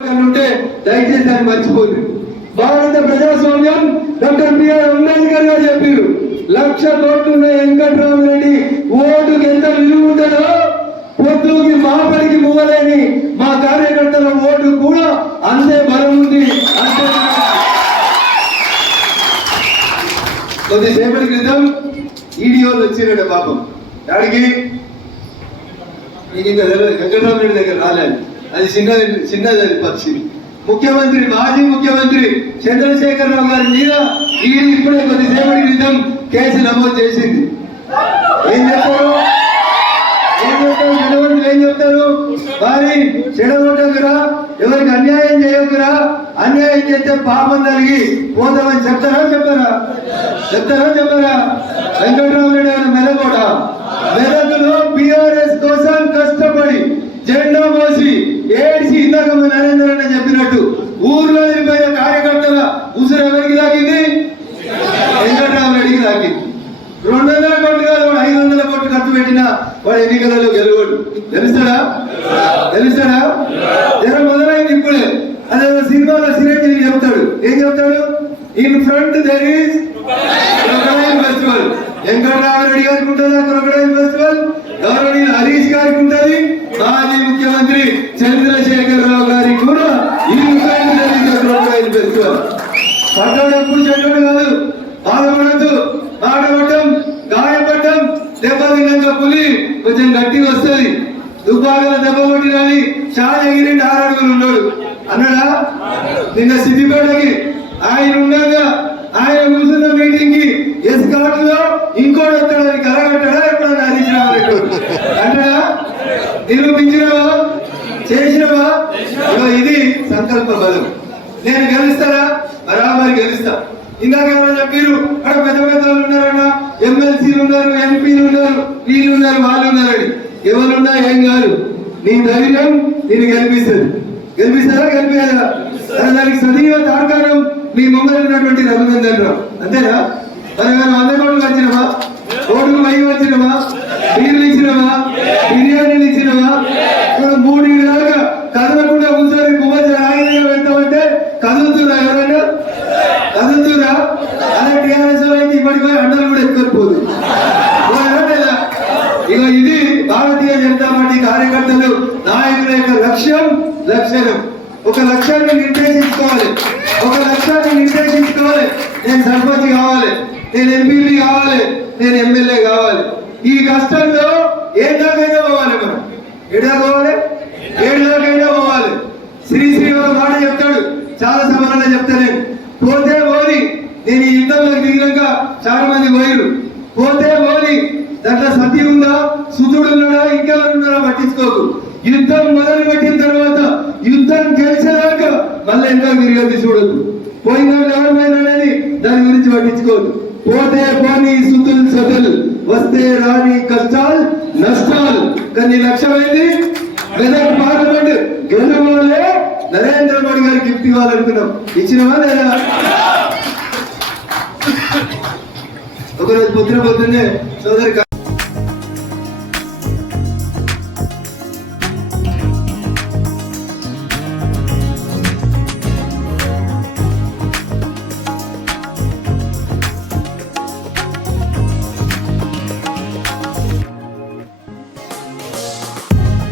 ఉంటే దయచేసి అని మర్చిపోదు భారత ప్రజాస్వామ్యం డాక్టర్ బిఆర్ అంబేద్కర్ గారు చెప్పారు. లక్ష కోట్లున్న వెంకట్రామ రెడ్డి ఓటుకి ఎంత విలువ ఉంటుందో పొద్దుకి మాపడికి మువ్వలేని మా కార్యకర్తల ఓటు కూడా అంతే బలం ఉంది. అంతే కొద్దిసేపటి క్రితం ఈడియోలు వచ్చిరట పాపం. దానికి మీకు ఇంకా తెలియదు దగ్గర రాలేదు. అది చిన్న చిన్నది అది పక్షి ముఖ్యమంత్రి మాజీ ముఖ్యమంత్రి చంద్రశేఖర్ రావు గారి మీద ఈడీ ఇప్పుడే కొద్దిసేపటి క్రితం కేసు నమోదు చేసింది. ఏం చెప్తారు ఏం చెప్తారు జనవంతులు ఏం చెప్తారు? వారి చెడగొట్టకురా? ఎవరికి అన్యాయం చేయకురా? అన్యాయం చేస్తే పాపం కలిగి పోతామని చెప్తారా చెప్పారా? చెప్తారా చెప్పారా? వెంకటరామరెడ్డి ముందు నరేంద్ర అన్న చెప్పినట్టు ఊర్లో నిలిపోయిన కార్యకర్తల ఉసురు ఎవరికి తాకింది వెంకటరామ రెడ్డికి తాకింది రెండు వందల కోట్లు కాదు వాడు ఐదు వందల కోట్లు ఖర్చు పెట్టిన వాడు ఎన్నికలలో గెలువడు. తెలుస్తాడా? తెలుస్తాడా? జనం మొదలైంది ఇప్పుడే అదే సినిమాలో సిరంజీవి చెప్తాడు. ఏం చెప్తాడు? In front there is crocodile festival Venkataramareddy గారికి ఉంటుందా క్రొకడైల్ ఫెస్టివల్ గౌరవనీయులు హరీష్ గారికి ఉంటుంది మాజీ ముఖ్యమంత్రి చంద్రశేఖర్ రావు గారికి కూడా ఈ front there is crocodile festival పడ్డాడు ఎప్పుడు చెడ్డాడు కాదు బాధపడద్దు ఆడబడ్డం గాయపడ్డం దెబ్బ తిన్నాక పులి కొంచెం గట్టిగా వస్తుంది. దుబ్బాగల దెబ్బ కొట్టినని చాలా ఎగిరి ఆరు అడుగులు ఉన్నాడు. అన్నాడా? నిన్న సిద్దిపేటకి ఆయన ఉండగా ఆయన కూర్చున్న మీటింగ్కి ఎస్లో ఇంకోటి వస్తాడని కలగట్టాడా? ఎప్పుడన్నా హరీష్ రామరెడ్డి అంటాడా? నిరూపించినవా? చేసినవా? ఇది సంకల్ప బలం. నేను గెలుస్తారా? బరాబరి గెలుస్తా. ఇందాక ఏమన్నా చెప్పారు అక్కడ పెద్ద పెద్ద వాళ్ళు ఎమ్మెల్సీలు ఉన్నారు ఎంపీలు ఉన్నారు వీళ్ళు ఉన్నారు వాళ్ళు ఉన్నారని ఎవరున్నా ఏం కాదు. నీ ధైర్యం నేను గెలిపిస్తుంది. గెలిపిస్తారా గెలిపేదా దానికి సజీవ తార్కారం మీ ముందర ఉన్నటువంటి రఘునందన్ రావు అంతేనా? మరి మనం వంద కోట్లు వచ్చినవా? కోట్లు వై వచ్చినవా? బీర్లు ఇచ్చినవా? బిర్యానీలు ఇచ్చినవా? అయితే అండలు కూడా ఎక్కకపోదు ఇక ఇది భారతీయ జనతా పార్టీ కార్యకర్తలు నాయకుల యొక్క లక్ష్యం లక్షణం. ఒక లక్ష్యాన్ని నిర్దేశించుకోవాలి. ఒక లక్ష్యాన్ని నిర్దేశించుకోవాలి. నేను సర్పంచ్ కావాలి నేను ఎంపీపీ కావాలి నేను ఎమ్మెల్యే కావాలి. ఈ కష్టంలో ఏ దాకైనా పోవాలి మనం. ఎడా పోవాలి? ఏడు దాకైనా పోవాలి. శ్రీ శ్రీ ఒక మాట చెప్తాడు. చాలా సమానంగా చెప్తా నేను. పోతే పోని నేను ఈ యుద్ధంలోకి దిగినాక చాలా మంది పోయిరు పోతే పోని దాంట్లో సతి ఉందా సుధుడు ఉన్నాడా ఇంకెవరు ఉన్నాడా పట్టించుకోకు. యుద్ధం మొదలు పెట్టిన తర్వాత యుద్ధం గెలిచేదాకా మళ్ళీ ఇంకా తిరిగి చూడదు పోయిన అనేది దాని గురించి పట్టించుకోదు పోతే పోని సుతులు సతులు వస్తే రాని కష్టాలు నష్టాలు. కానీ లక్ష్యమైంది లక్ష్యం మెదక్ పార్లమెంట్. గెలవాలే నరేంద్ర మోడీ గారికి గిఫ్ట్ ఇవ్వాలనుకున్నాం. ఇచ్చినవా లేదా? ఒకరోజు పొద్దున పొద్దున్నే సోదరి